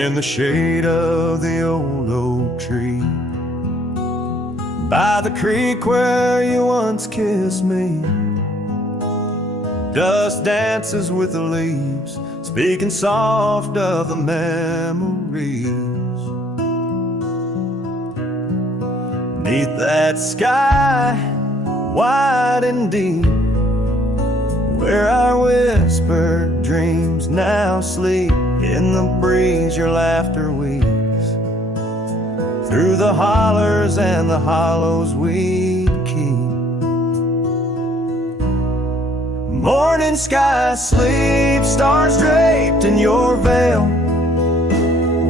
in the shade of the old oak tree, by the creek where you once kissed me. Dust dances with the leaves, speaking soft of the memories. Neath that sky, wide and deep, where our whispered dreams now sleep, in the breeze your laughter weaves, through the hollers and the hollows we'd keep. Morning sky sleep, stars draped in your veil,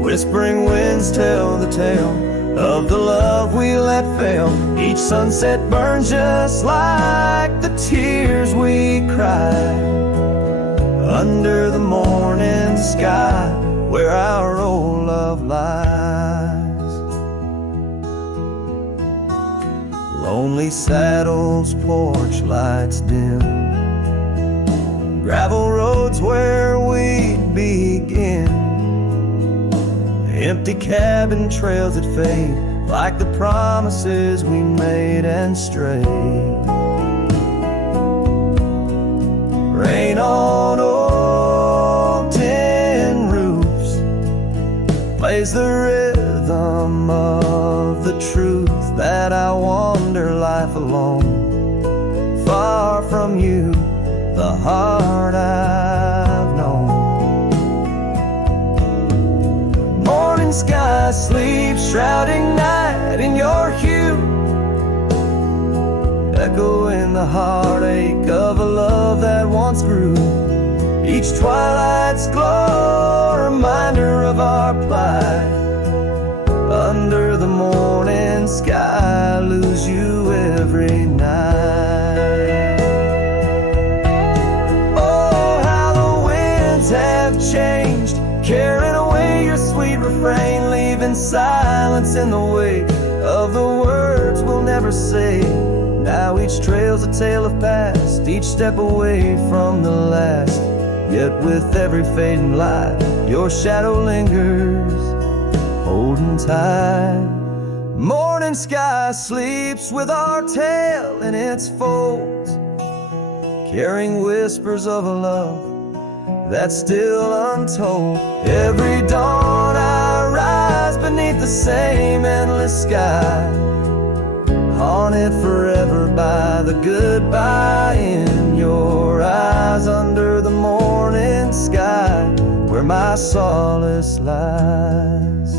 whispering winds tell the tale of the love we let fail. Each sunset burns just like the tears we cried under the morning sky, where our old love lies. Lonely saddles, porch lights dim, gravel roads where we'd begin, empty cabin trails that fade like the promises we made and strayed. Rain on old tin roofs plays the rhythm of the truth that I wander life alone, far from you, the heart I've known. Morning sky sleeps, shrouding night in your hue, echoing the heartache of a love that once grew. Each twilight's glow, a reminder of our plight. Under the morning sky, I lose you every night. Oh, how the winds have changed, carrying away your sweet refrain, leaving silence in the wake of the words we'll never say. Now each trail's a tale of past, each step away from the last. Yet with every fading light, your shadow lingers, holding tight. Morning sky sleeps with our tale in its folds, carrying whispers of a love that's still untold. Every dawn I rise beneath the same endless sky, haunted forever by the goodbye in your eyes. Under the morning sky, where my solace lies,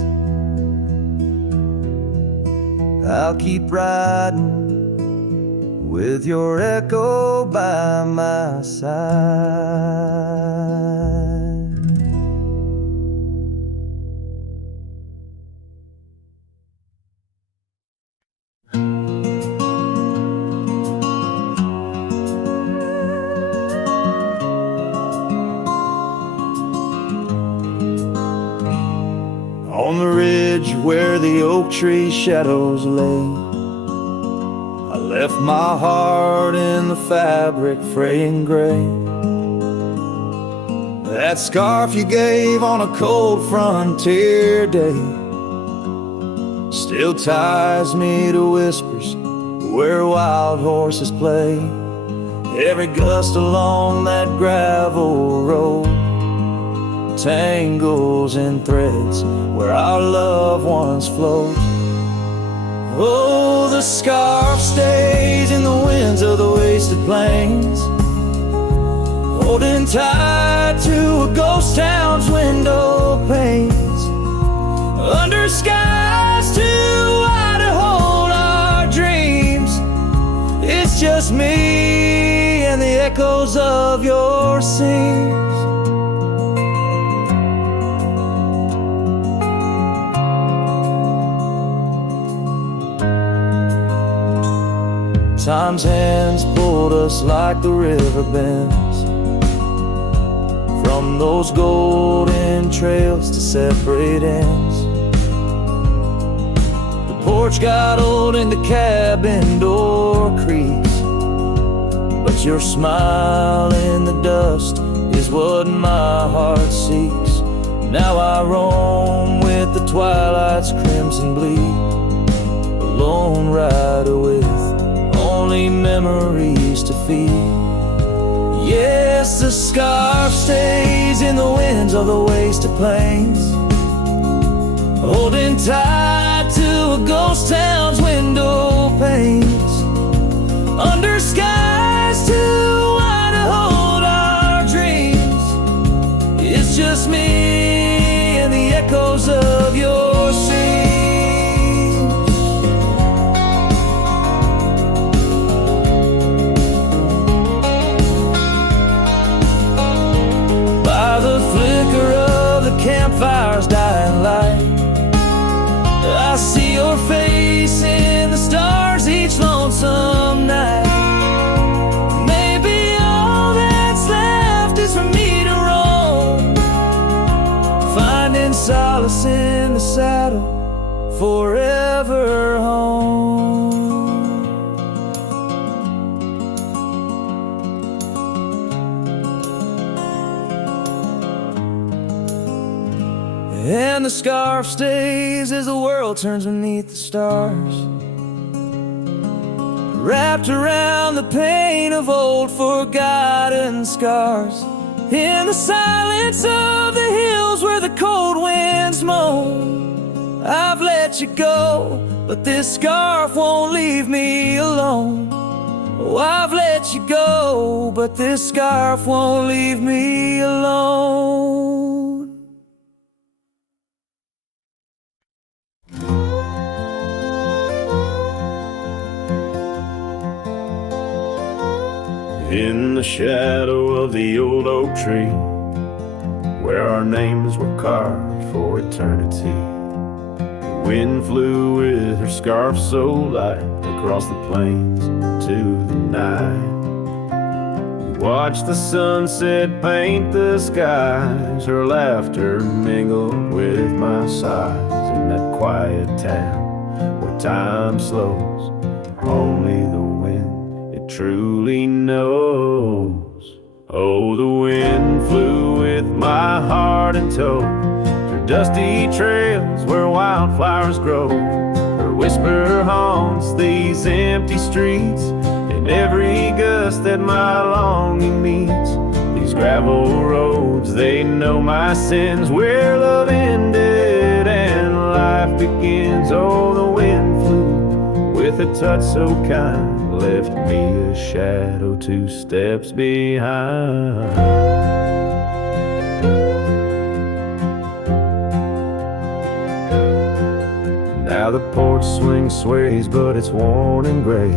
I'll keep riding with your echo by my side. On the ridge where the oak tree shadows lay, I left my heart in the fabric fraying gray. That scarf you gave on a cold frontier day still ties me to whispers where wild horses play. Every gust along that gravel road tangles in threads where our love once flowed. Oh, the scarf stays in the winds of the wasted plains, holding tight to a ghost town's window panes. Under skies too wide to hold our dreams, it's just me and the echoes of your scenes. Time's hands pulled us like the river bends, from those golden trails to separate ends. The porch got old and the cabin door creaks, but your smile in the dust is what my heart seeks. Now I roam with the twilight's crimson bleed, a lone rider with only memories to feed. Yes, the scarf stays in the winds of the wasted plains, holding tight to a ghost town's window panes, under skies too wide to hold our dreams. It's just me and the echoes of your scenes. By the flicker of the campfire's dying light, I see your face in the stars each lonesome night. Maybe all that's left is for me to roam, finding solace in the saddle, forever home. And the scarf stays as the world turns beneath the stars, wrapped around the pain of old forgotten scars. In the silence of the hills where the cold winds moan, I've let you go, but this scarf won't leave me alone. Oh, I've let you go, but this scarf won't leave me alone. In the shadow of the old oak tree, where our names were carved for eternity, the wind flew with her scarf so light across the plains to the night. We watched the sunset paint the skies, her laughter mingled with my sighs. In that quiet town where time slows, only the wind truly knows. Oh, the wind flew with my heart in tow, through dusty trails where wildflowers grow. Her whisper haunts these empty streets, in every gust that my longing meets. These gravel roads, they know my sins, where love ended and life begins. Oh, the wind flew with a touch so kind, left me a shadow 2 steps behind. Now the porch swing sways, but it's worn and gray,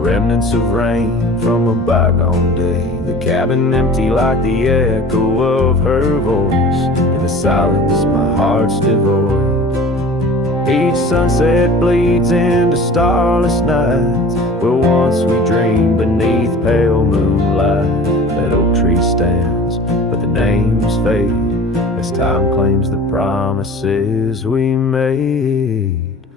remnants of rain from a bygone day. The cabin empty like the echo of her voice, in the silence my heart's devoid. Each sunset bleeds into starless nights, where once we dreamed beneath pale moonlight. That oak tree stands, but the names fade as time claims the promises we made.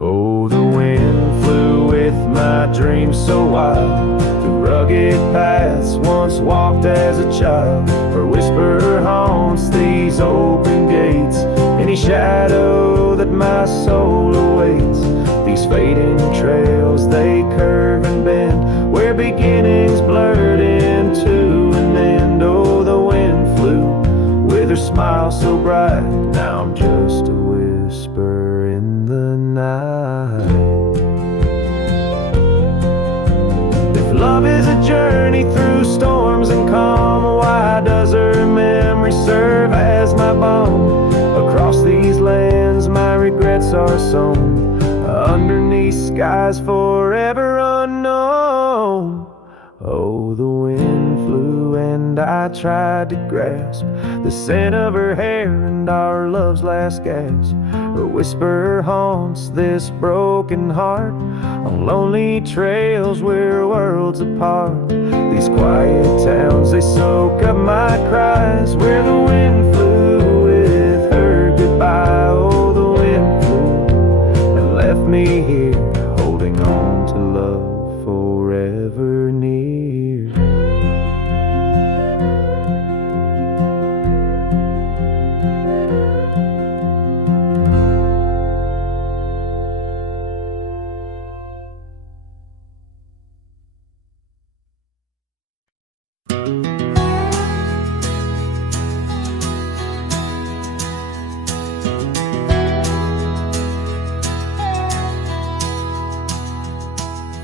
Oh, the wind flew with my dreams so wild, through rugged paths once walked as a child. Her whisper haunts these open gates, any shadow that my soul awaits. These fading trails, they curve and bend, where beginnings blurred into an end. Oh, the wind flew with her smile so bright, now I'm just a whisper in the night. If love is a journey through storms and calm, why does her memory serve as my balm? Across these lands my regrets are sown, underneath skies forever unknown. Oh, the wind flew and I tried to grasp the scent of her hair and our love's last gasp. Her whisper haunts this broken heart, on lonely trails we're worlds apart. These quiet towns, they soak up my cries, where the wind flew with her goodbye. Oh, the wind flew and left me here, holding on to love forever near.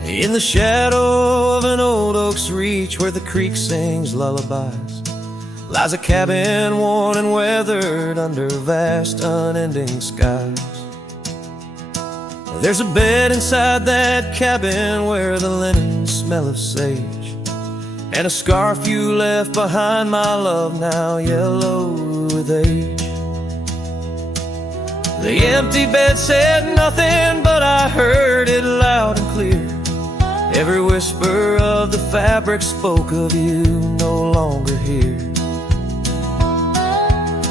In the shadow of an old oak's reach, where the creek sings lullabies, lies a cabin worn and weathered under vast unending skies. There's a bed inside that cabin where the linens smell of sage, and a scarf you left behind, my love, now yellow with age. The empty bed said nothing, but I heard it loud and clear. Every whisper of the fabric spoke of you no longer here.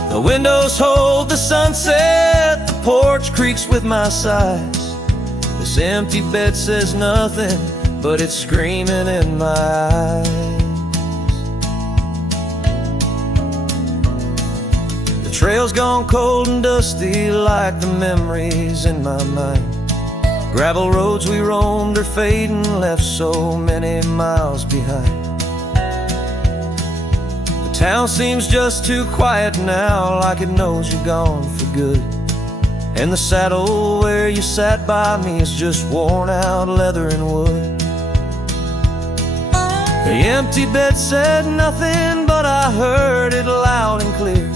The windows hold the sunset, the porch creaks with my sighs. This empty bed says nothing, but it's screaming in my eyes. The trail's gone cold and dusty like the memories in my mind. Gravel roads we roamed are fading, left so many miles behind. The town seems just too quiet now, like it knows you're gone for good. And the saddle where you sat by me is just worn out leather and wood. The empty bed said nothing, but I heard it loud and clear.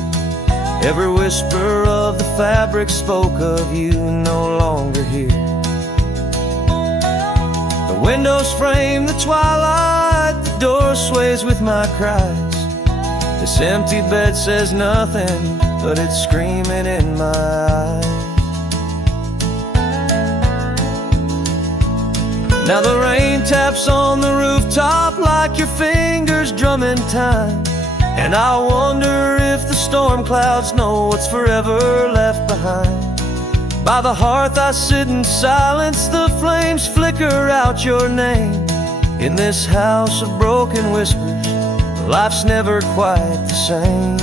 Every whisper of the fabric spoke of you no longer here. The windows frame the twilight, the door sways with my cries. This empty bed says nothing, but it's screaming in my eyes. Now the rain taps on the rooftop like your fingers drumming time, and I wonder if the storm clouds know what's forever left behind. By the hearth I sit in silence, the flames flicker out your name. In this house of broken whispers, life's never quite the same.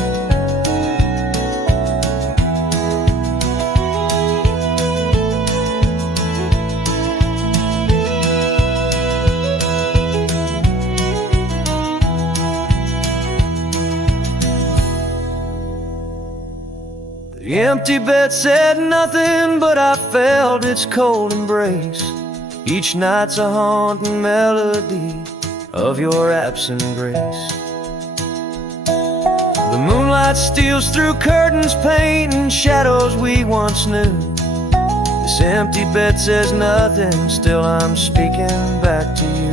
The empty bed said nothing, but I felt its cold embrace. Each night's a haunting melody of your absent grace. The moonlight steals through curtains, painting shadows we once knew. This empty bed says nothing, still I'm speaking back to you.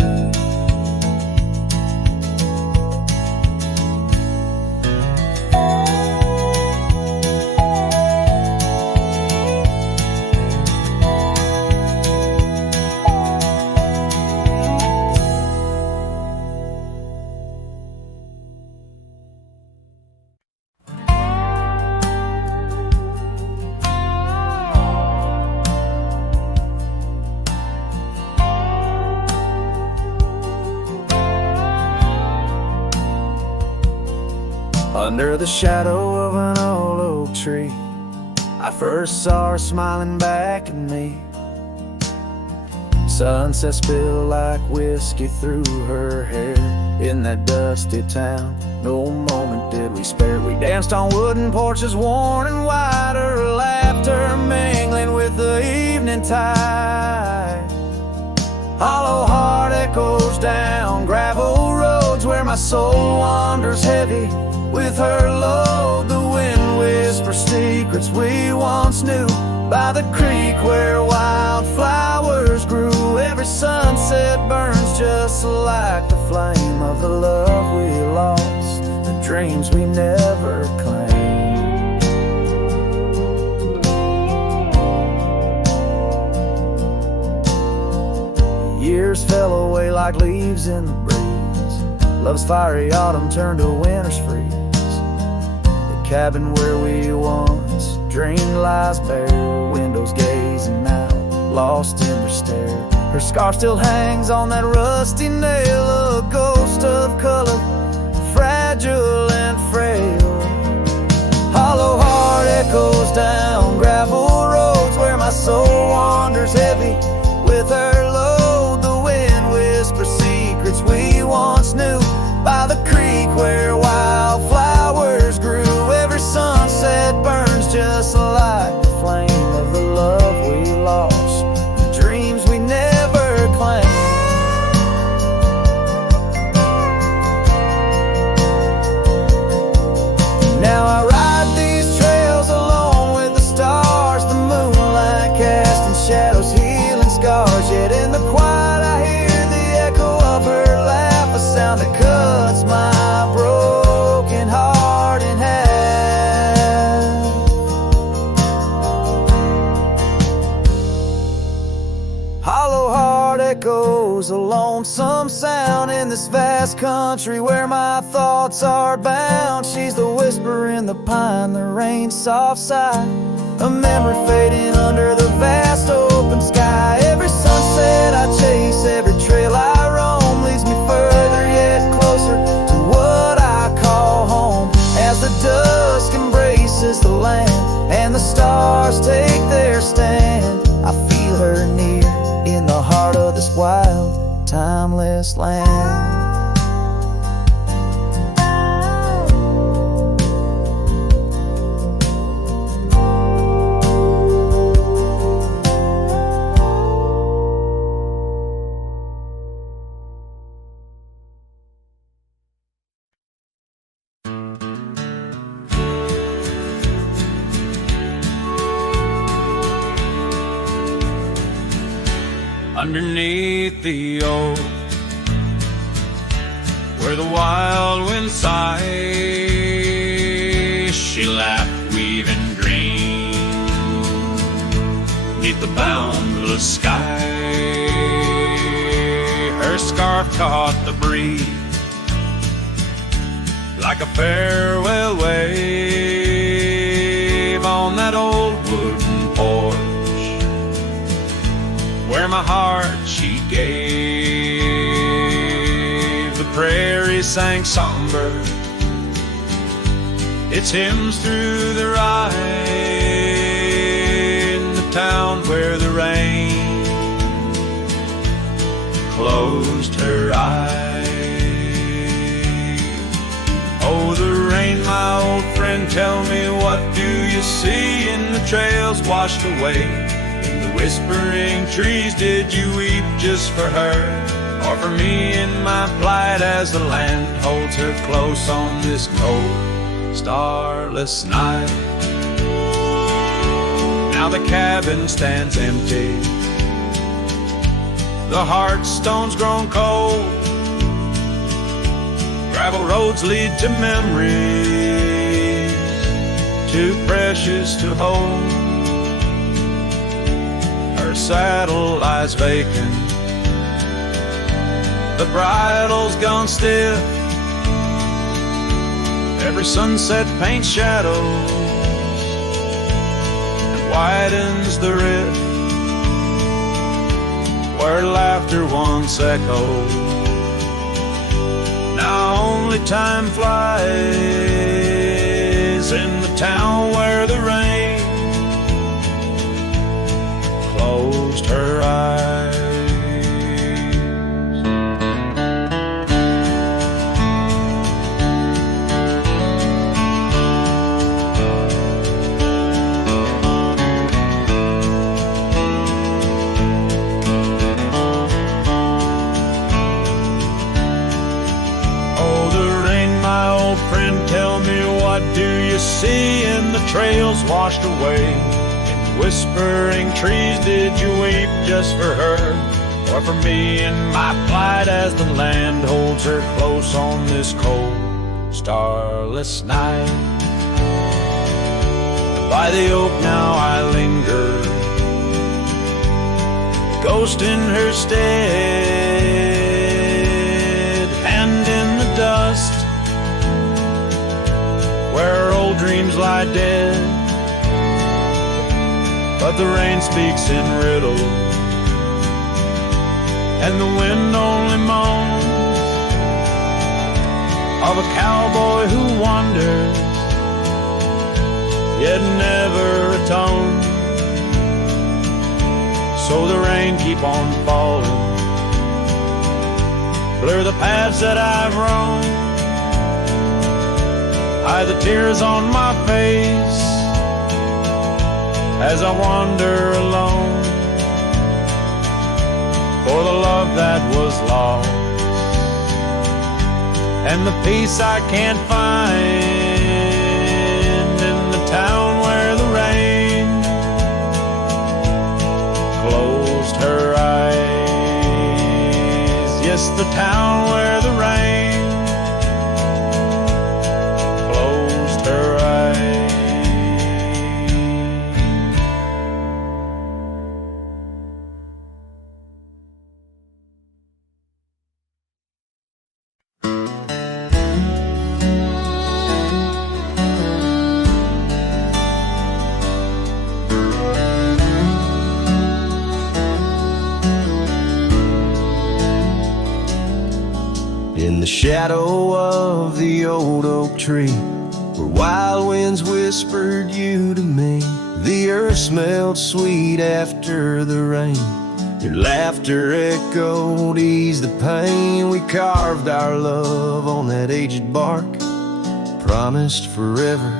Under the shadow of an old oak tree, I first saw her smiling back at me. Sunset spilled like whiskey through her hair. In that dusty town, no moment did we spare. We danced on wooden porches worn and wide, her laughter mingling with the evening tide. Hollow heart echoes down gravel roads where my soul wanders heavy with her load. The wind whispers secrets we once knew by the creek where wildflowers grew. Every sunset burns just like the flame of the love we lost, the dreams we never claimed. Years fell away like leaves in the breeze. Love's fiery autumn turned to winter's freeze. The cabin where we once dreamed lies bare, windows gazing out, lost in their stare. Her scarf still hangs on that rusty nail, a ghost of color, fragile and frail. Hollow heart echoes down gravel roads where my soul wanders heavy with her load. The wind whispers secrets we once knew by the creek where wildflowers grew. Every sunset burns just like the flame of the love we lost, the dreams we never claimed. echoes, a lonesome sound in this vast country where my thoughts are bound. She's the whisper in the pine, the rain's soft sigh, a memory fading under the vast open sky. Every sunset I chase, every trail I roam leads me further yet closer to what I call home. As the dusk embraces the land and the stars take their stand, I feel her near in the heart of this wild, timeless land. Underneath the oak, where the wild wind sighs, she laughed, weaving green, neath the boundless sky. Her scarf caught the breeze like a farewell wave on that old wooden porch where my heart she gave. The prairie sang songbird, its hymns through the rye, in the town where the rain closed her eyes. Oh, the rain, my old friend, tell me, what do you see in the trails washed away? Whispering trees, did you weep just for her, or for me in my plight, as the land holds her close on this cold, starless night? Now the cabin stands empty, the hearthstone's grown cold, gravel roads lead to memories too precious to hold. Her saddle lies vacant, the bridle's gone stiff, every sunset paints shadows and widens the rift where laughter once echoed. Now only time flies in the town where the rain closed her eyes. Oh, the rain, my old friend, tell me, what do you see in the trails washed away? Whispering trees, did you weep just for her, or for me in my plight, as the land holds her close on this cold, starless night? By the oak now I linger, ghost in her stead, and in the dust where old dreams lie dead. But the rain speaks in riddles, and the wind only moans of a cowboy who wanders, yet never atones. So the rain keep on falling, blur the paths that I've roamed, hide the tears on my face as I wander alone for the love that was lost and the peace I can't find in the town where the rain closed her eyes. Yes, the town where the rain closed her eyes. In the shadow of the old oak tree, where wild winds whispered you to me, the earth smelled sweet after the rain. Your laughter echoed, eased the pain. We carved our love on that aged bark, promised forever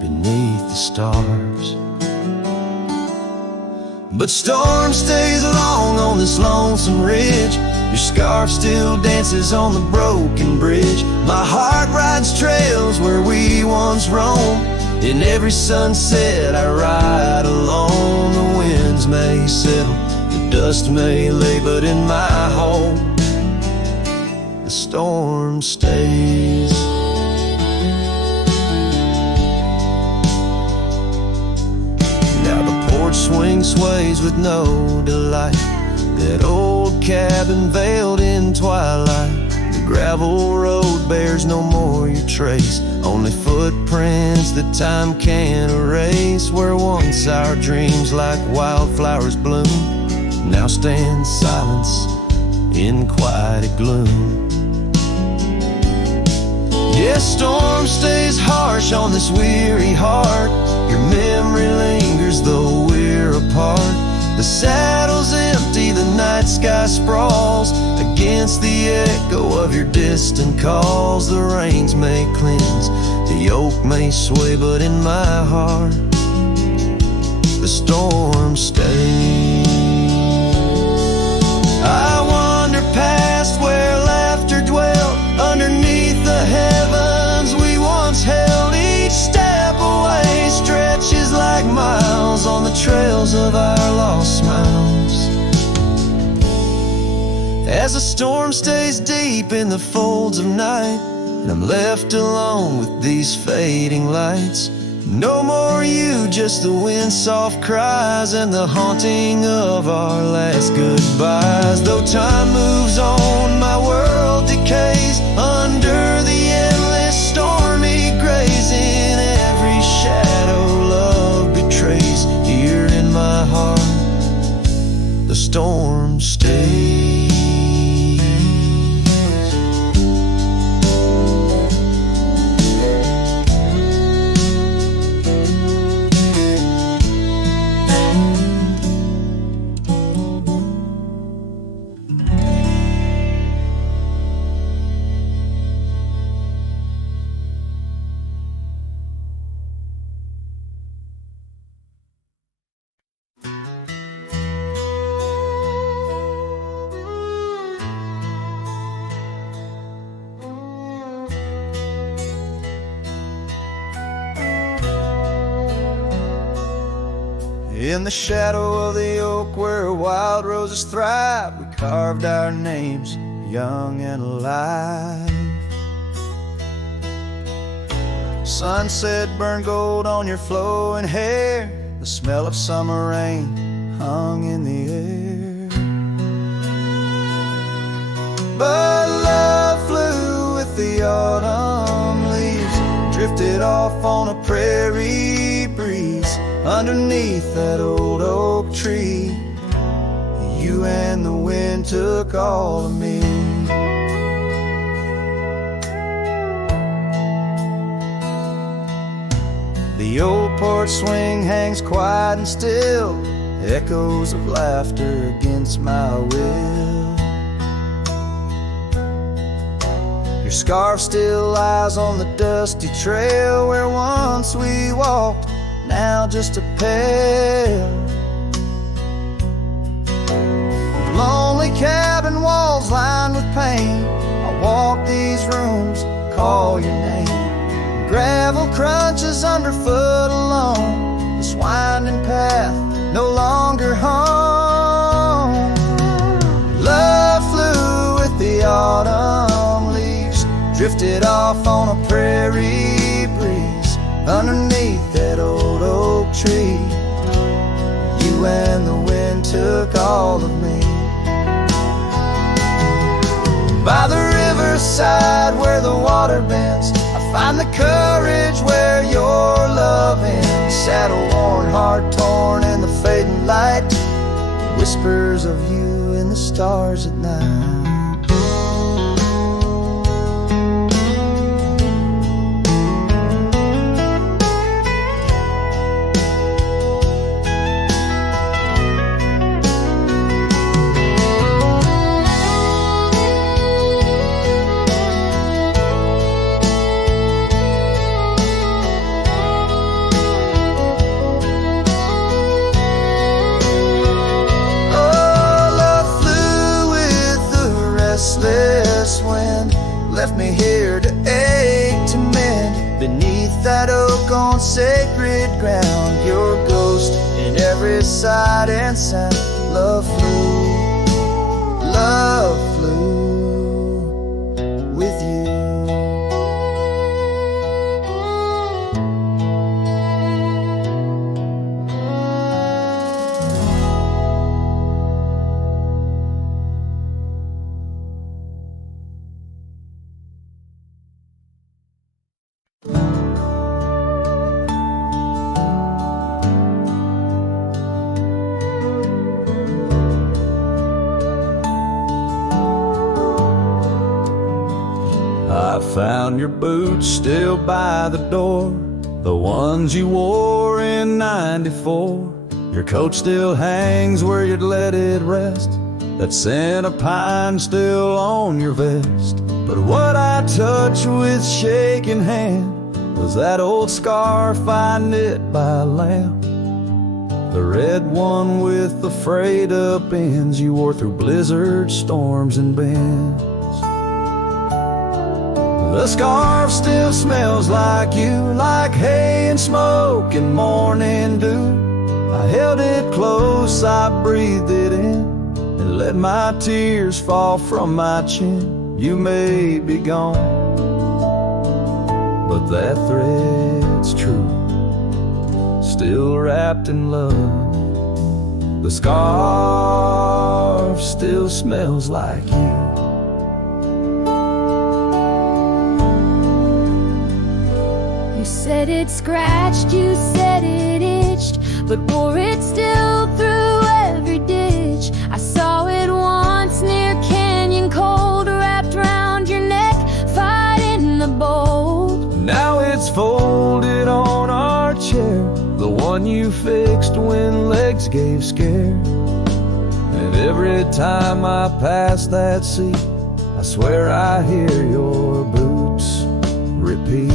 beneath the stars. But storm stays long on this lonesome ridge. Your scarf still dances on the broken bridge. My heart rides trails where we once roamed. In every sunset I ride alone. The winds may settle, the dust may lay, but in my home the storm stays. Now the porch swing sways with no delight, that old cabin veiled in twilight. The gravel road bears no more your trace, only footprints that time can't erase. Where once our dreams like wildflowers bloom, now stand silence in quiet gloom. Yes, storm stays harsh on this weary heart. Your memory lingers though we're apart. The saddle's empty, the night sky sprawls against the echo of your distant calls. The rains may cleanse, the oak may sway, but in my heart the storm stays. I wander past where laughter dwelt, underneath the heavens we once held. Each step away stretches like miles on the trails of our lost smiles. As the storm stays deep in the folds of night, and I'm left alone with these fading lights. No more you, just the wind's soft cries and the haunting of our last goodbyes. Though time moves on, my world decays under the endless stormy grays. In every shadow love betrays, here in my heart the storm stays. In the shadow of the oak where wild roses thrive, we carved our names young and alive. Sunset burned gold on your flowing hair, the smell of summer rain hung in the air. But love flew with the autumn leaves, drifted off on a prairie breeze. Underneath that old oak tree, you and the wind took all of me. The old porch swing hangs quiet and still, echoes of laughter against my will. Your scarf still lies on the dusty trail where once we walked, now just a pair. Lonely cabin walls lined with pain, I walk these rooms, call your name. Gravel crunches underfoot alone, this winding path no longer home. Love flew with the autumn leaves, drifted off on a prairie breeze. Underneath that old oak tree, you and the wind took all of me. By the riverside where the water bends, I find the courage where your love ends. Saddle worn, heart torn in the fading light, whispers of you in the stars at night. restless wind left me here to ache to mend. Beneath that oak on sacred ground, your ghost in every sight and sound. Love flew with you. I found your boots still by the door, the ones you wore in '94. Your coat still hangs where you'd let it rest, that scent of pine still on your vest. But what I touched with shaking hand was that old scarf I knit by lamp, the red one with the frayed up ends you wore through blizzards, storms, and bends. The scarf still smells like you, like hay and smoke and morning dew. I held it close, I breathed it in, and let my tears fall from my chin. You may be gone, but that thread's true, still wrapped in love. The scarf still smells like you. You said it scratched, you said it itched, but wore it still through every ditch. I saw it once near Canyon Cold, wrapped round your neck, fighting the bolt. Now it's folded on our chair, the one you fixed when legs gave scare. And every time I pass that seat, I swear I hear your boots repeat.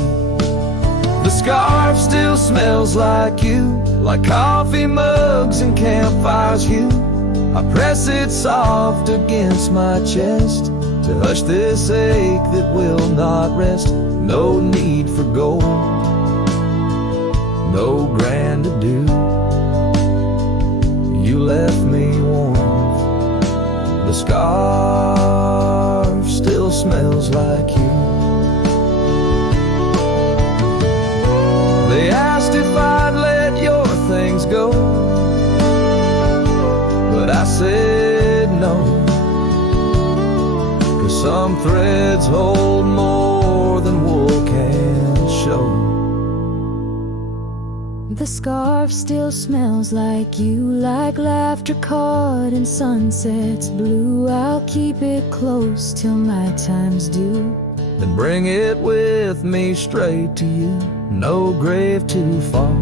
The scarf still smells like you, like coffee mugs and campfires hue. I press it soft against my chest to hush this ache that will not rest. No need for gold, no grand ado. You left me warm, the scarf still smells like you. They asked if I'd let your things go, but I said no, 'cause some threads hold more than wool can show. The scarf still smells like you, like laughter caught in sunsets blue. I'll keep it close till my time's due, Then bring it with me straight to you. No grave too far,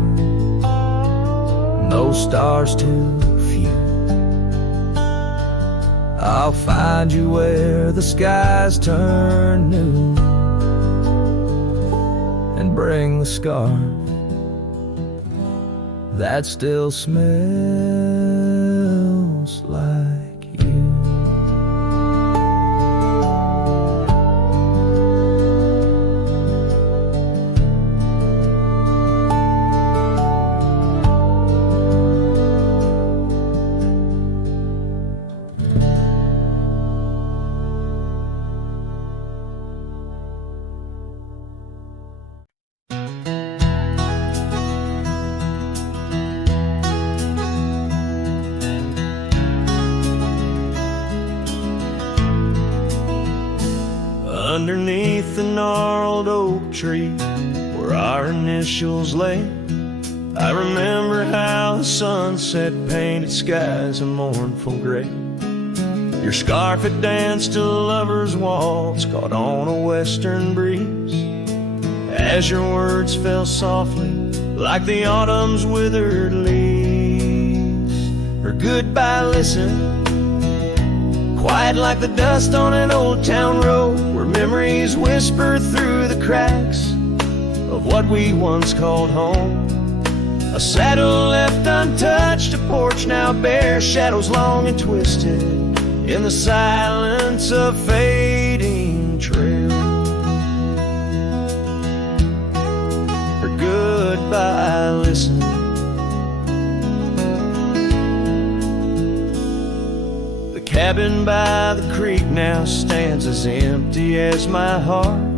no stars too few. I'll find you where the skies turn new, and bring the scarf that still smells like you. Underneath the gnarled oak tree where our initials lay, I remember how the sunset painted skies a mournful gray. Your scarf had danced a lover's waltz caught on a western breeze, as your words fell softly like the autumn's withered leaves. Her goodbye listened, quiet like the dust on an old town road, where memories whisper through the cracks of what we once called home. A saddle left untouched, a porch now bare, shadows long and twisted in the silence of fading trails. Her goodbye listen. The cabin by the creek now stands as empty as my heart.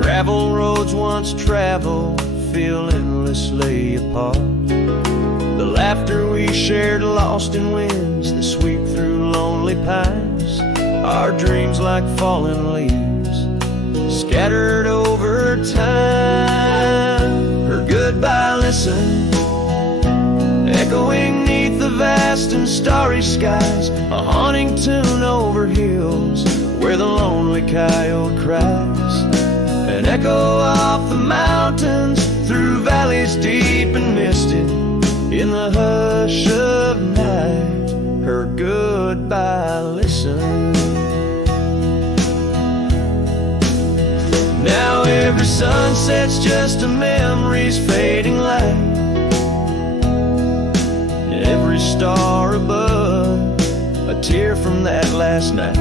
Gravel roads once traveled feel endlessly apart. The laughter we shared lost in winds that sweep through lonely pines. Our dreams like fallen leaves scattered over time. Her goodbye listen, echoing neath the vast and starry skies. A haunting tune over hills where the lonely coyote cries. An echo off the mountains through valleys deep and misted. In the hush of night, her goodbye listen. Now every sunset's just a memory's fading light. Every star above, a tear from that last night.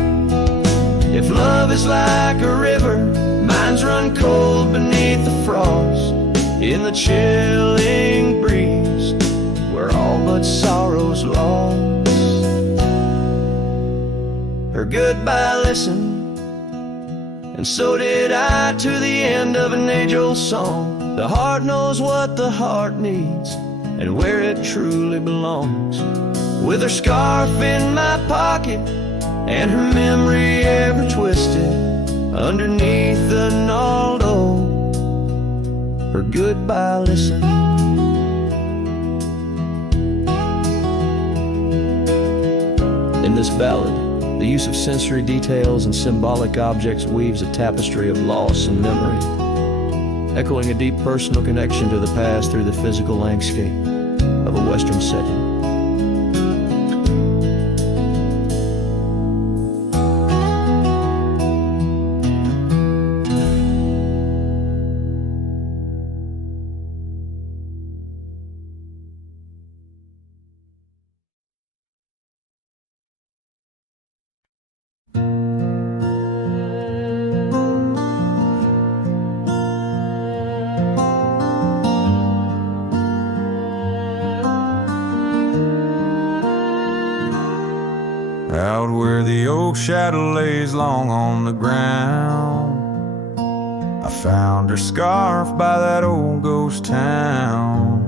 If love is like a river, mine's run cold beneath the frost. In the chilling breeze, where all but sorrow's lost. Her goodbye listened, and so did I, to the end of an age-old song. The heart knows what the heart needs and where it truly belongs. With her scarf in my pocket and her memory ever twisted underneath the gnarled oak, her goodbye listen. In this ballad, the use of sensory details and symbolic objects weaves a tapestry of loss and memory, echoing a deep personal connection to the past through the physical landscape of a Western setting. Out where the oak shadow lays long on the ground, I found her scarf by that old ghost town.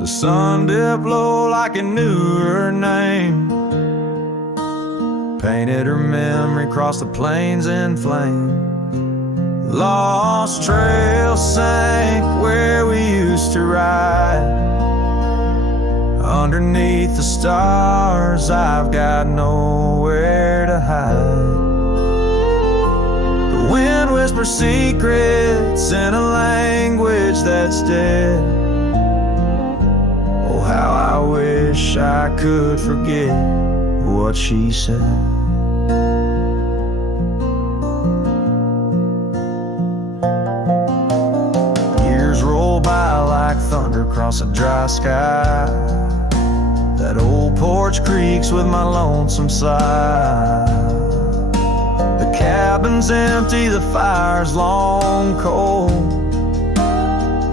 The sun dipped low like it knew her name, painted her memory across the plains in flame. Lost trail sank where we used to ride. Underneath the stars, I've got nowhere to hide. The wind whispers secrets in a language that's dead. Oh, how I wish I could forget what she said. Years roll by like thunder across a dry sky. That old porch creaks with my lonesome sigh. The cabin's empty, the fire's long cold.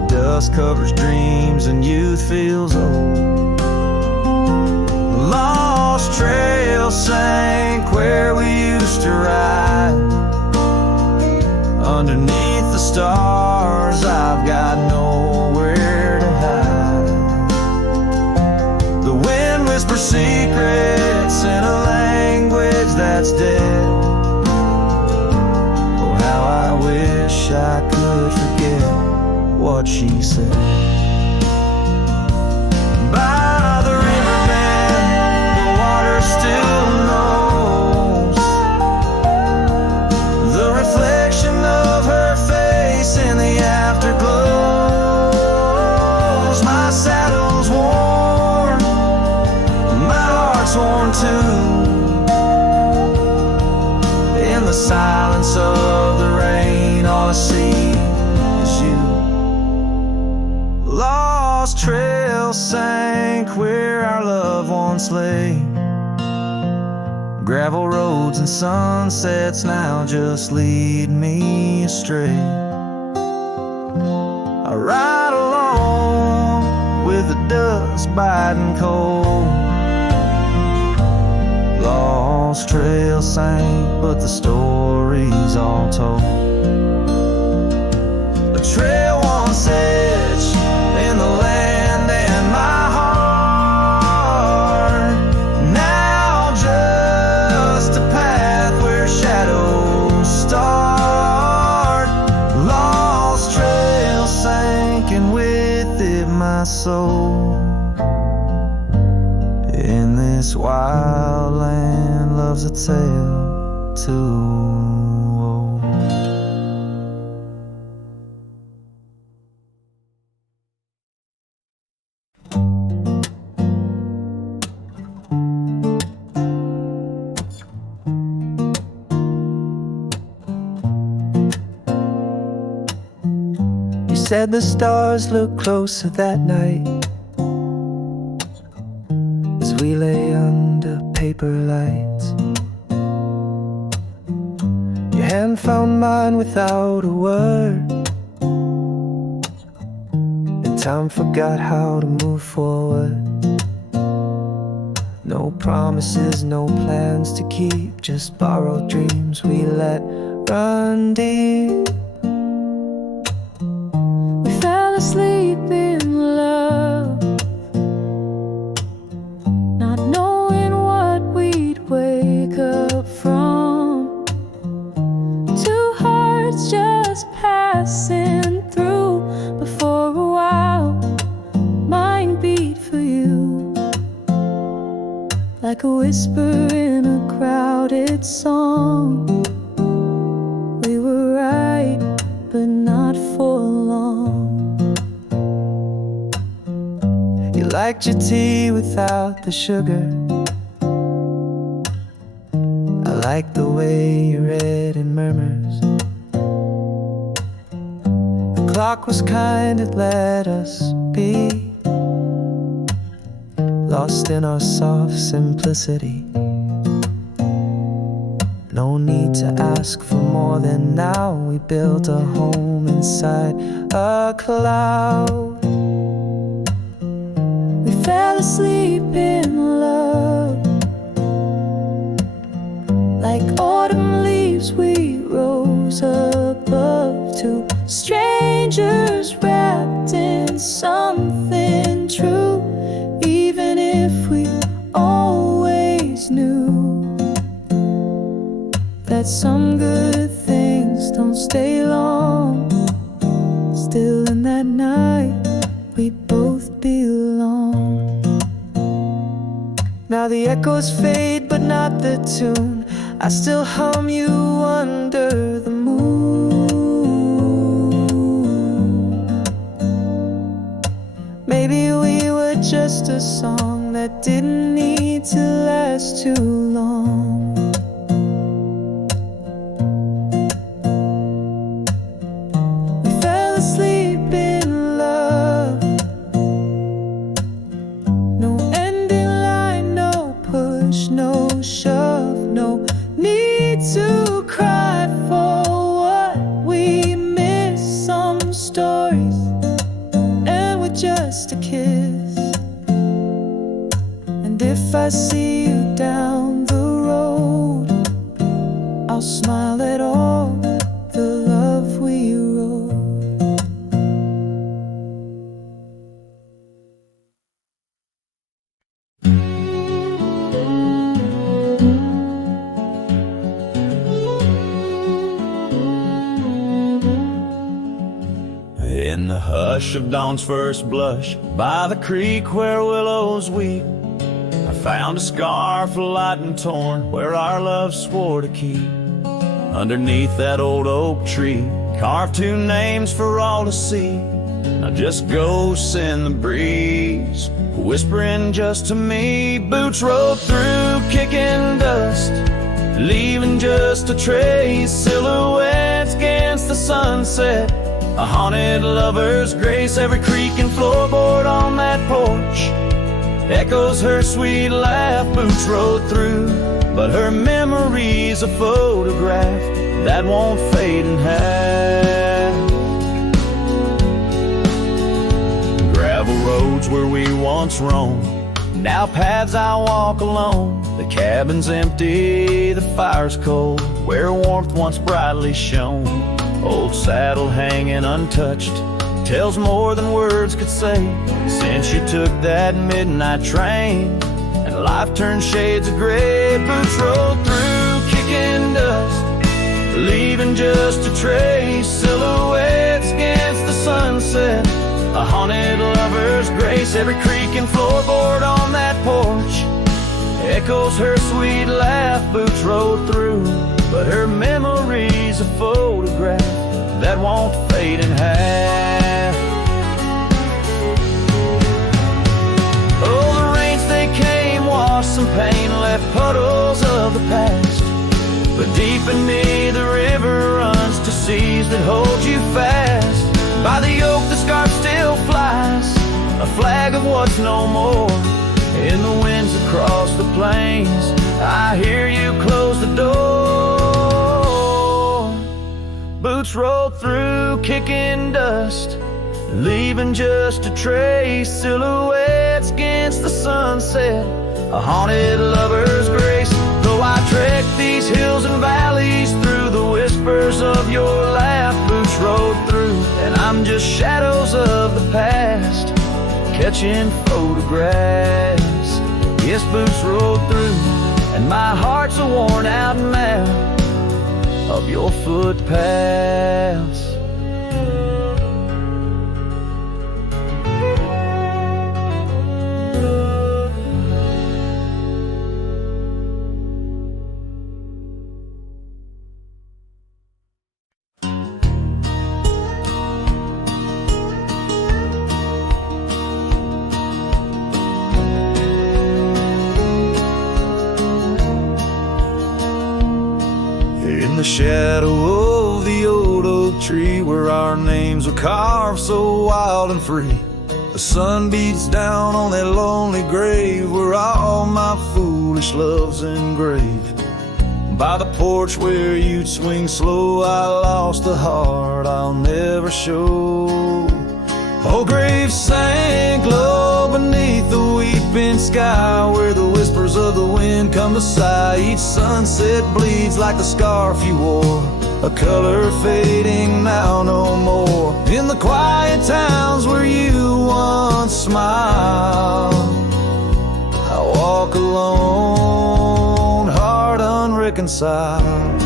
Dust covers dreams and youth feels old. The lost trail sank where we used to ride. Underneath the stars, I've got nowhere to hide. The wind whispers secrets in a language that's dead. Oh, how I wish I could forget what she said. By the riverbed, the water still knows the reflection of her face in the afterglows. My saddle's worn, my heart's worn too. In the silence of the rain, all I see is you. Lost trail sank where our love once lay. Gravel roads and sunsets now just lead me astray. I ride along with the dust biting cold. Lost trail sank, but the story's all told. A trail once etched in the land and my heart, now just a path where shadows start. Lost trail sank, and with it my soul. In this wild land loves a tale too old. You said the stars looked closer that night as we lay under paper lights. Your hand found mine without a word, and time forgot how to move forward. No promises, no plans to keep, just borrowed dreams we let run deep. We fell asleep in love, not knowing what we'd wake up from. Two hearts just passing through, but for a while mine beat for you, like a whisper in a crowded song. We were right, but not for long. You liked your tea without the sugar. I liked the way you read in murmurs. The clock was kind, it let us be lost in our soft simplicity. No need to ask for more than now. We built a home inside a cloud. We fell asleep in love, like autumn leaves we rose above. Two strangers wrapped in something true, even if we always knew that some good things don't stay long. Still in that night we both belong. Now the echoes fade but not the tune. I still hum you under the moon. Maybe we were just a song that didn't need to last too long. We fell asleep in love. No ending line, no push, no shove, no need to cry for what we miss. Some stories end with just a kiss. And if I see you down the road, I'll smile at all the love we wrote. In the hush of dawn's first blush, by the creek where willows weep, I found a scarf light and torn where our love swore to keep. Underneath that old oak tree, carved two names for all to see. Now just ghosts in the breeze, whispering just to me. Boots rolled through, kicking dust, leaving just a trace. Silhouettes against the sunset, a haunted lover's grace. Every creak and floorboard on that porch echoes her sweet laugh. Boots rode through, but her memory's a photograph that won't fade in half. Gravel roads where we once roamed, now paths I walk alone. The cabin's empty, the fire's cold, where warmth once brightly shone. Old saddle hanging untouched tells more than words could say. Since you took that midnight train and life turned shades of gray, boots rolled through kicking dust, leaving just a trace. Silhouettes against the sunset, a haunted lover's grace. Every creak and floorboard on that porch echoes her sweet laugh. Boots rode through, but her memory's a photograph that won't fade in half. Oh, the rains they came, washed some pain, left puddles of the past. But deep in me the river runs to seas that hold you fast. By the oak the scarf still flies, a flag of what's no more. In the winds across the plains, I hear you close the door. Boots roll through kicking dust, leaving just a trace. Silhouettes against the sunset, a haunted lover's grace. Though I trek these hills and valleys through the whispers of your laugh, boots rode through, and I'm just shadows of the past, catching photographs. Yes, boots rolled through, and my heart's a worn out map of your footpaths. In the shadow of the old oak tree, where our names were carved so wild and free, the sun beats down on that lonely grave where all my foolish love's engraved. By the porch where you'd swing slow, I lost the heart I'll never show. Oh, grave sank low beneath the weeping sky, where the whispers of the wind come to sigh. Each sunset bleeds like the scarf you wore, a color fading now no more. In the quiet towns where you once smiled, I walk alone, heart unreconciled.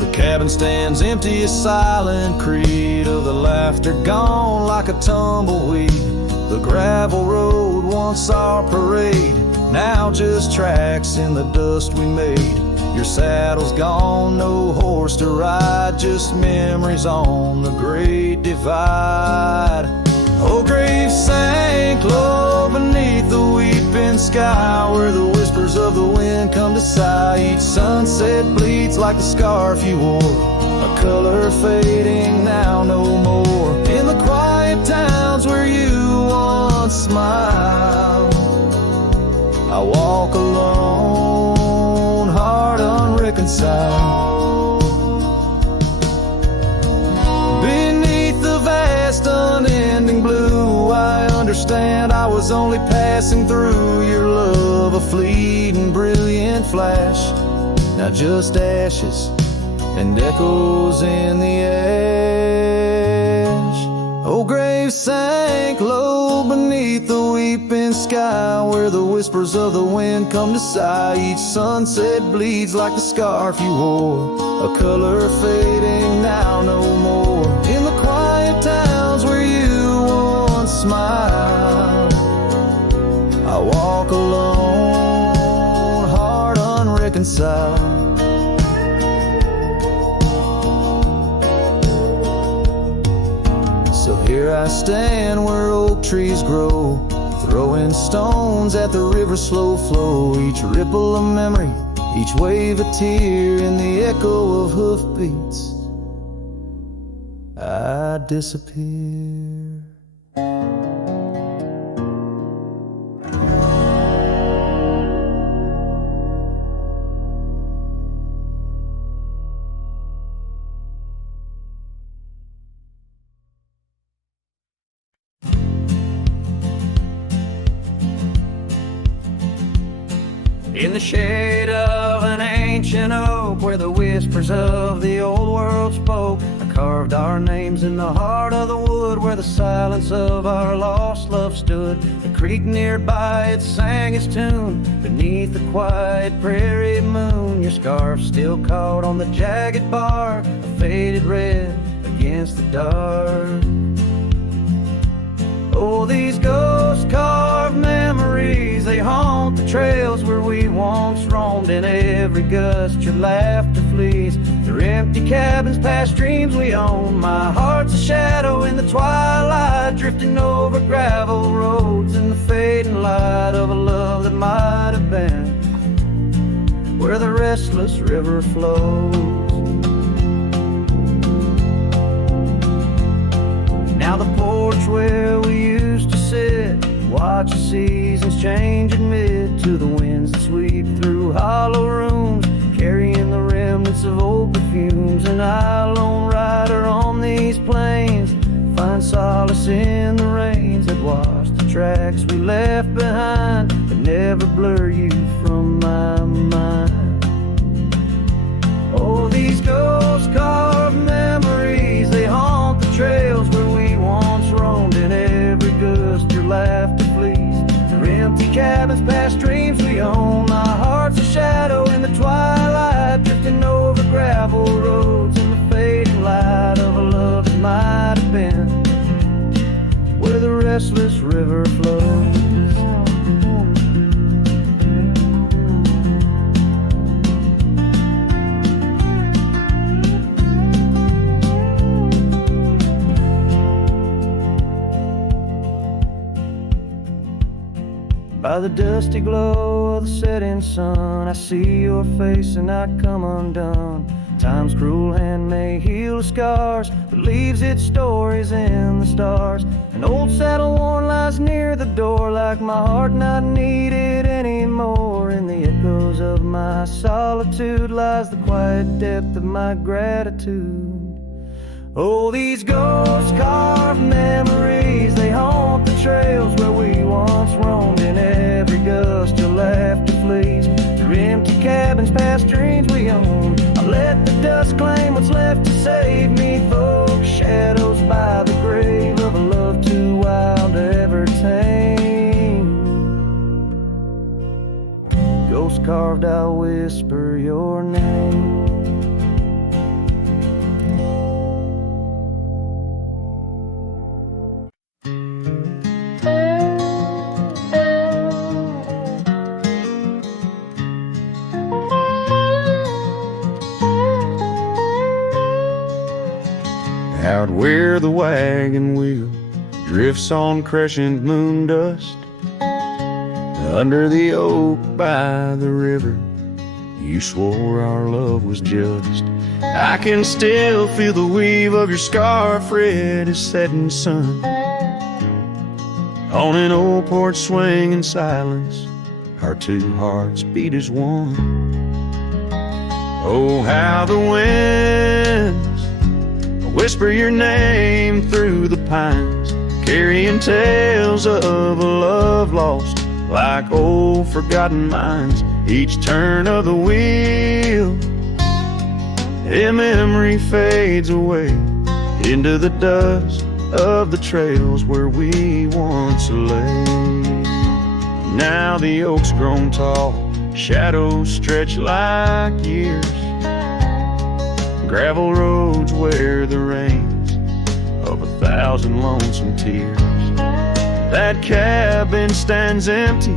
The cabin stands empty, a silent creed of the laughter gone like a tumbleweed. The gravel road, once our parade, now just tracks in the dust we made. Your saddle's gone, no horse to ride, just memories on the great divide. Oh, grave sank low beneath the weeping sky, where the whispers of the wind come to sigh. Each sunset bleeds like the scarf you wore, a color fading now no more. In the quiet towns where you once smiled, I walk alone, heart unreconciled. Beneath the vast unending blue, I understand I was only passing through. Your love a fleeting brilliant flash, now just ashes and echoes in the ash. Oh, grave sank low beneath the weeping sky, where the whispers of the wind come to sigh. Each sunset bleeds like the scarf you wore, a color fading now no more. In the quiet towns where you once smiled, I walk alone, heart unreconciled. So here I stand where oak trees grow, throwing stones at the river's slow flow. Each ripple a memory, each wave a tear, in the echo of hoofbeats I disappear. In the shade of an ancient oak, where the whispers of the old world spoke, I carved our names in the heart of the wood, where the silence of our lost love stood. The creek nearby, it sang its tune beneath the quiet prairie moon. Your scarf still caught on the jagged bark, a faded red against the dark. Oh, these ghost-carved memories, they haunt the trails where we once roamed. In every gust your laughter flees. They're empty cabins past dreams we own. My heart's a shadow in the twilight, drifting over gravel roads in the fading light of a love that might have been where the restless river flows. Now the porch where we used to sit, watch the seasons change amid to the winds that sweep through hollow rooms, carrying the remnants of old perfumes. And I, lone rider on these plains, find solace in the rains that wash the tracks we left behind, but never blur you from my mind. Oh, these ghost-carved memories, they haunt the trails where we once roamed. In every gust your laughter flees. They're empty cabins past dreams we own. My heart's a shadow in the twilight, drifting over gravel roads in the fading light of a love that might have been where the restless river flows. By the dusty glow of the setting sun, I see your face and I come undone. Time's cruel hand may heal the scars, but leaves its stories in the stars. An old saddle worn lies near the door, like my heart not needed anymore. In the echoes of my solitude lies the quiet depth of my gratitude. Oh, these ghost-carved memories, they haunt the trails where we once roamed. In every gust your laughter flees. Through empty cabins past dreams we own. I let the dust claim what's left to save me. Folks, shadows by the grave of a love too wild to ever tame. Ghost-carved, I'll whisper your name. Out where the wagon wheel drifts on crescent moon dust, under the oak by the river, you swore our love was just. I can still feel the weave of your scarf red as setting sun. On an old porch swing in silence, our two hearts beat as one. Oh, how the winds whisper your name through the pines, carrying tales of a love lost like old forgotten mines. Each turn of the wheel, a memory fades away into the dust of the trails where we once lay. Now the oak's grown tall, shadows stretch like years, gravel roads where the rains of 1,000 lonesome tears. That cabin stands empty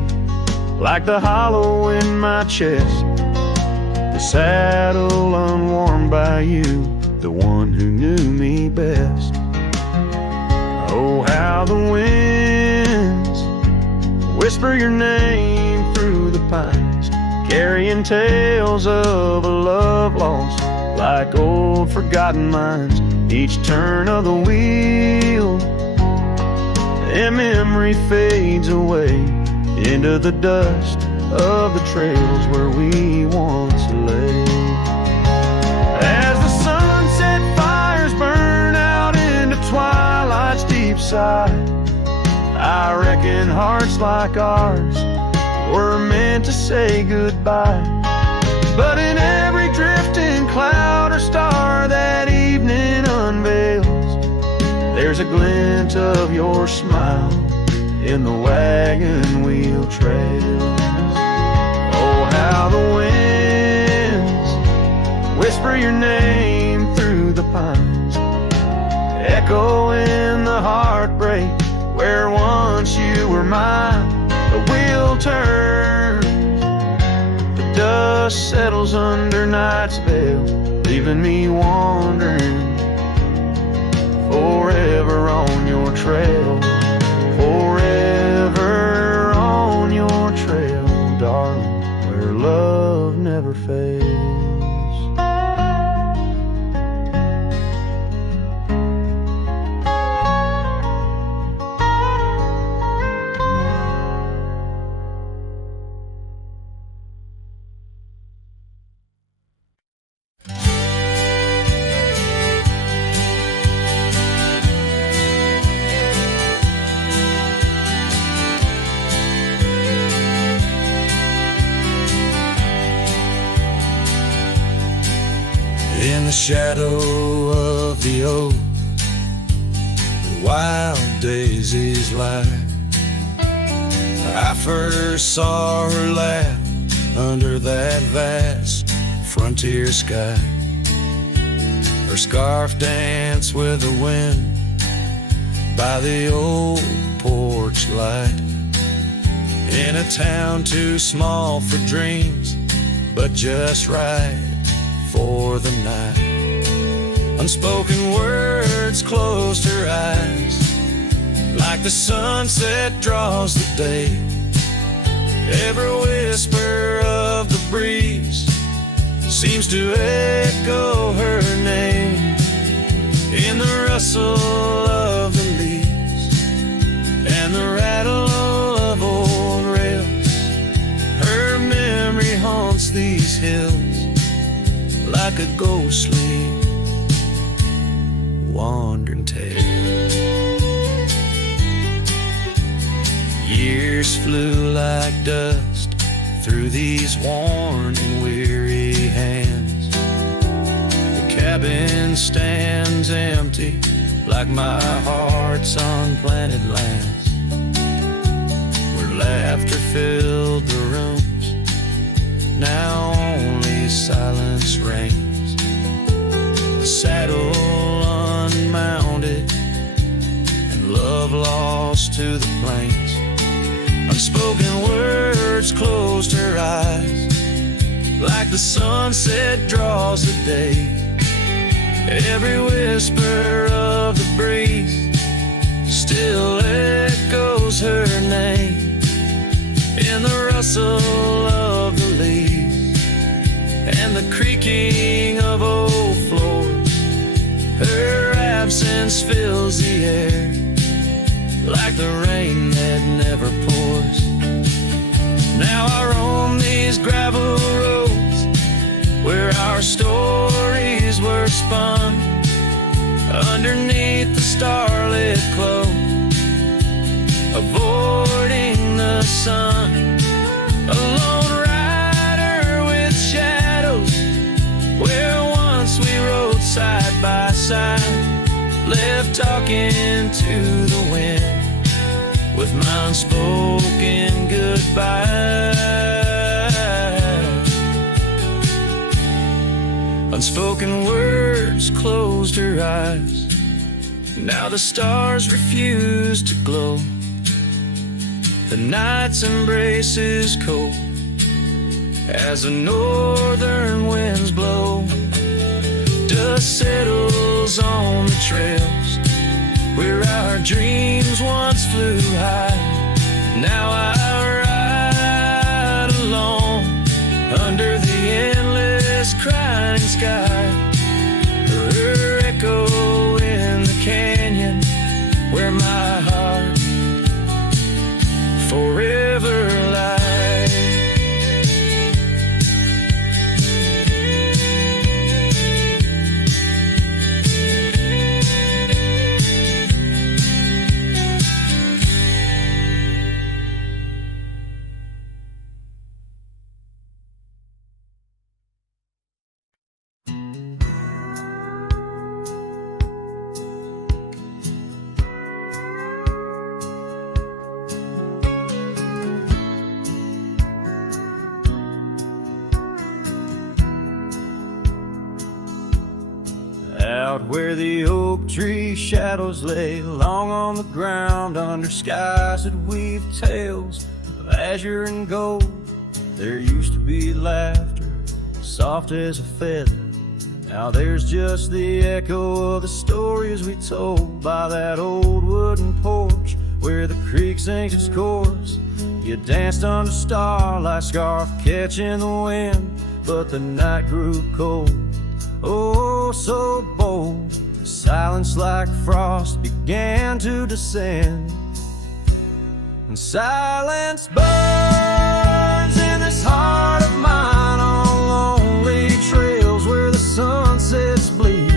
like the hollow in my chest, the saddle unworn by you, the one who knew me best. Oh, how the winds whisper your name through the pines, carrying tales of a love lost like old forgotten mines. Each turn of the wheel, a memory fades away into the dust of the trails where we once lay. As the sunset fires burn out into twilight's deep side, I reckon hearts like ours were meant to say goodbye. But in every drifting cloud or star that evening unveils, there's a glint of your smile in the wagon wheel trails. Oh, how the winds whisper your name through the pines, echo in the heartbreak where once you were mine. The wheel turns, the dust settles under night's veil, leaving me wandering forever on your trail. Forever on your trail, darling, where love never fails. In the shadow of the oak, the wild daisies lie. I first saw her laugh under that vast frontier sky. Her scarf danced with the wind by the old porch light. In a town too small for dreams, but just right for the night. Unspoken words closed her eyes, like the sunset draws the day. Every whisper of the breeze seems to echo her name. In the rustle of the leaves and the rattle of old rails, her memory haunts these hills like a ghostly wandering tale. Years flew like dust through these worn and weary hands. The cabin stands empty like my heart's unplanted lands, where laughter filled the rooms, now only silence reigns. The saddle unmounted and love lost to the plains. Unspoken words closed her eyes, like the sunset draws the day. Every whisper of the breeze still echoes her name. In the rustle of the leaves and the creaking of old floors, her absence fills the air like the rain that never pours. Now I roam these gravel roads where our stories were spun, underneath the starlit glow, avoiding the sun. A lone rider with shadows, where once we rode side by side, left talking to the wind with my unspoken goodbye. Unspoken words closed her eyes. Now the stars refuse to glow. The night's embrace is cold as the northern winds blow. Dust settles on the trails where our dreams once flew high. Now I ride alone under the endless crying sky. Her echo in the canyon where my heart forever lies. where the oak tree shadows lay long on the ground under skies that weave tales of azure and gold. There used to be laughter, soft as a feather. Now there's just the echo of the stories we told by that old wooden porch where the creek sings its chorus. You danced under starlight, scarf catching the wind, but the night grew cold, oh so bold. The silence like frost began to descend, and silence burns in this heart of mine on lonely trails where the sunsets bleed.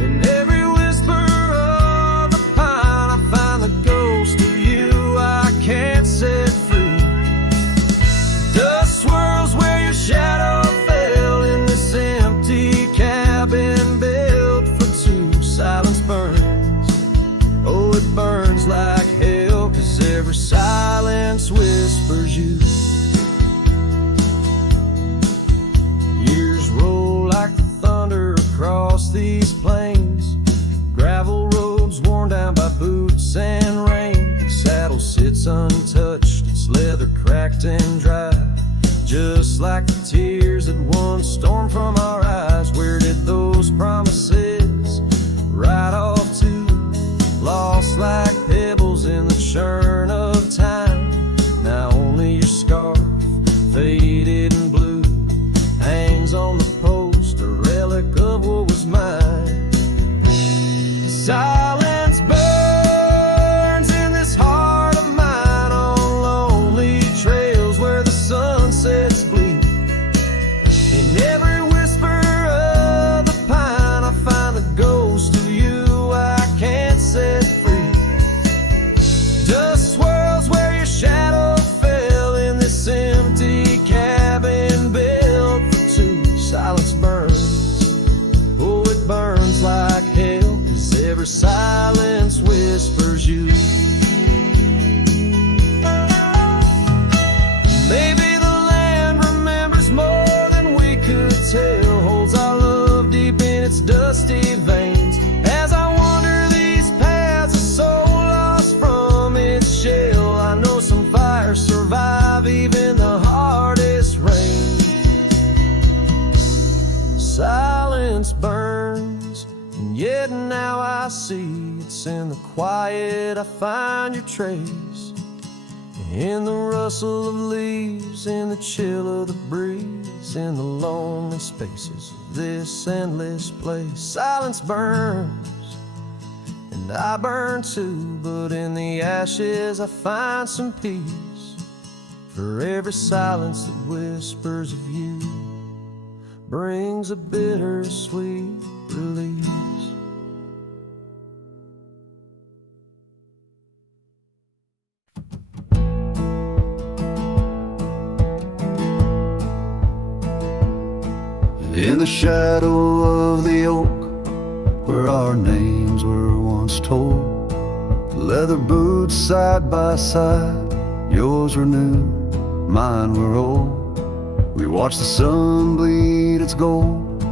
In every whisper of the pine I find the ghost of you I can't set free. Dust swirls where your shadow fell in this empty cabin built for two. Silence burns, oh it burns like hell, 'cause every silence whispers you. Years roll like the thunder across these plains, gravel roads worn down by boots and rain. The saddle sits untouched, its leather cracked and dry, just like the tears that once stormed from our eyes. Where did those promises ride off to? Lost like pebbles in the churn of time. Now only your scarf, faded and blue, hangs on the post, a relic of what was mine. Silence burns in this heart of mine on lonely trails where the sunsets bleed. In every whisper of the pine I find the ghost of you I can't set free. Dust swirls where your shadow fell in this empty cabin built for two. Silence burns, oh it burns like hell, 'cause every silence whispers you. Maybe the land remembers more than we could tell, holds our love deep in its dusty veins. As I wander these paths, a soul lost from its shell, I know some fires survive even the hardest rain. Silence burns, and yet now I see it's in the quiet I find your trace. In the rustle of leaves, in the chill of the breeze, in the lonely spaces of this endless place. Silence burns, and I burn too, but in the ashes I find some peace. For every silence that whispers of you brings a bittersweet release. In the shadow of the oak, where our names were once told, leather boots side by side, yours were new, mine were old. We watched the sun bleed its gold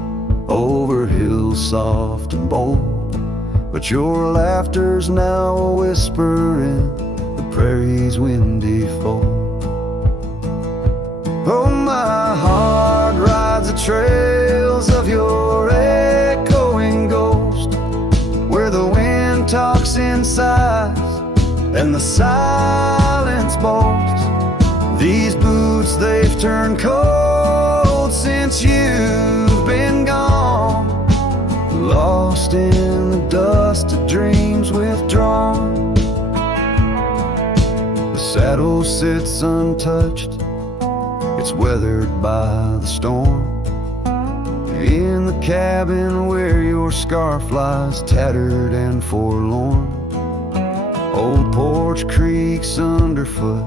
over hills soft and bold, but your laughter's now a whisper in the prairie's windy fold. Oh, my heart rides the trails of your echoing ghost, where the wind talks in sighs and the silence boasts. These boots, they've turned cold since you've been gone, lost in the dust of dreams withdrawn. The saddle sits untouched, it's weathered by the storm. In the cabin where your scarf lies tattered and forlorn, old porch creaks underfoot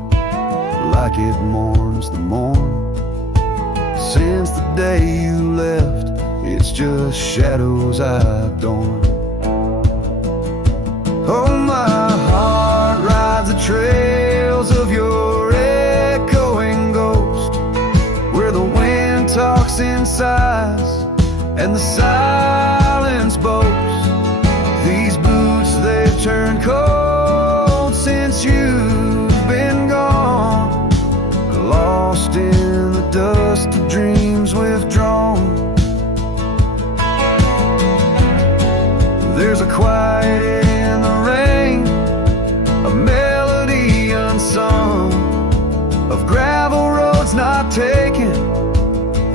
like it mourns the morn. Since the day you left, it's just shadows I've dorn. Oh, my heart rides the trails of your echoing ghost, where the wind talks in sighs and the silence boats. These boots, they've turned cold since you've been gone. Lost in the dust of dreams withdrawn. There's a quiet in the rain, a melody unsung, of gravel roads not taken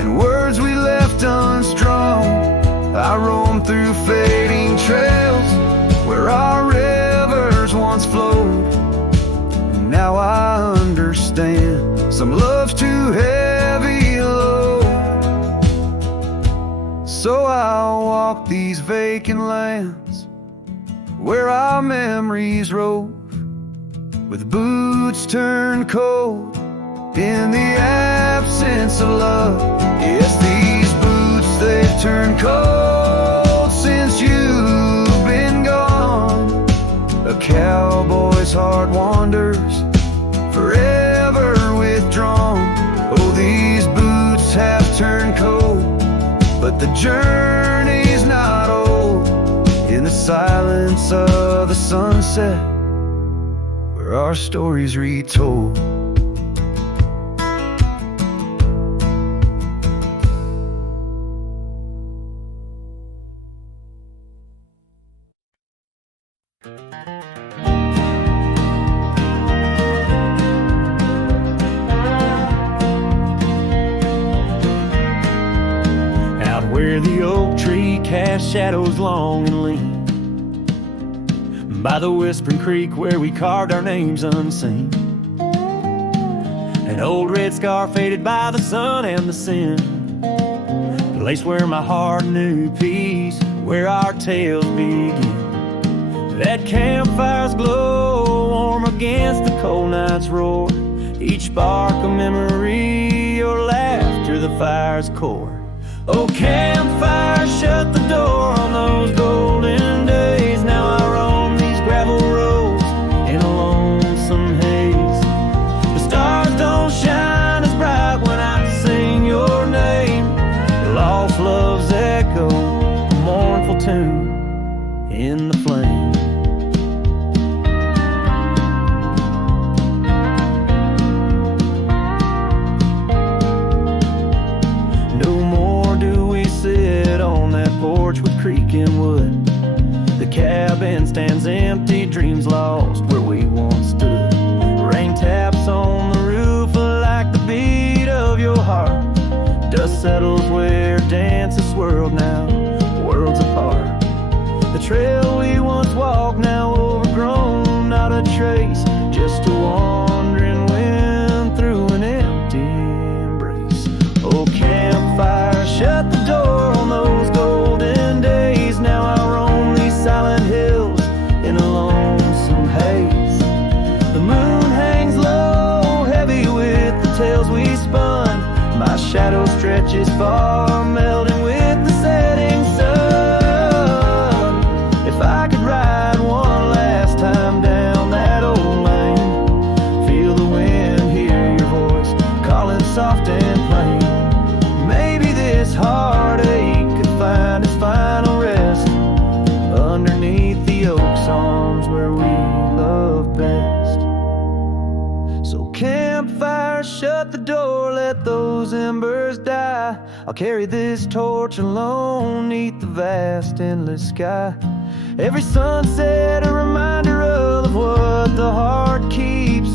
and words we left unstrung. I roam through fading trails where our rivers once flowed. Now I understand some love's too heavy a load. So I'll walk these vacant lands where our memories rove, with boots turned cold in the absence of love. Yes, these boots, they've turned cold since you've been gone. A cowboy's heart wanders, forever withdrawn. Oh, these boots have turned cold, but the journey's not old. In the silence of the sunset, where our stories retold. Out where the oak tree casts shadows long and lean, by the whispering creek where we carved our names unseen, an old red scar faded by the sun and the sin, place where my heart knew peace, where our tales begin. That campfire's glow, warm against the cold night's roar, each spark a memory, your laughter the fire's core. Oh, campfire, shut the door on those golden days. Now I roam these gravel roads in a lonesome haze. The stars don't shine as bright when I sing your name. Lost love's echo, a mournful tune in the flame. Porch with creaking wood, the cabin stands empty, dreams lost where we once stood. Rain taps on the roof like the beat of your heart. Dust settles where dances swirled, now worlds apart. The trail we once walked, now overgrown, not a trace, just a wandering wind through an empty embrace. Oh, campfire, shut the door on those golden days. Now I roam these silent hills in a lonesome haze. The moon hangs low, heavy with the tales we spun. My shadow stretches far, melting with the setting sun. If I could ride one last time down that old lane, feel the wind, hear your voice calling soft and plain. Maybe this heartache could find its final rest underneath the oak's arms where we love best. So campfire, shut the door, let those embers die. I'll carry this torch alone neath the vast endless sky. Every sunset a reminder of what the heart keeps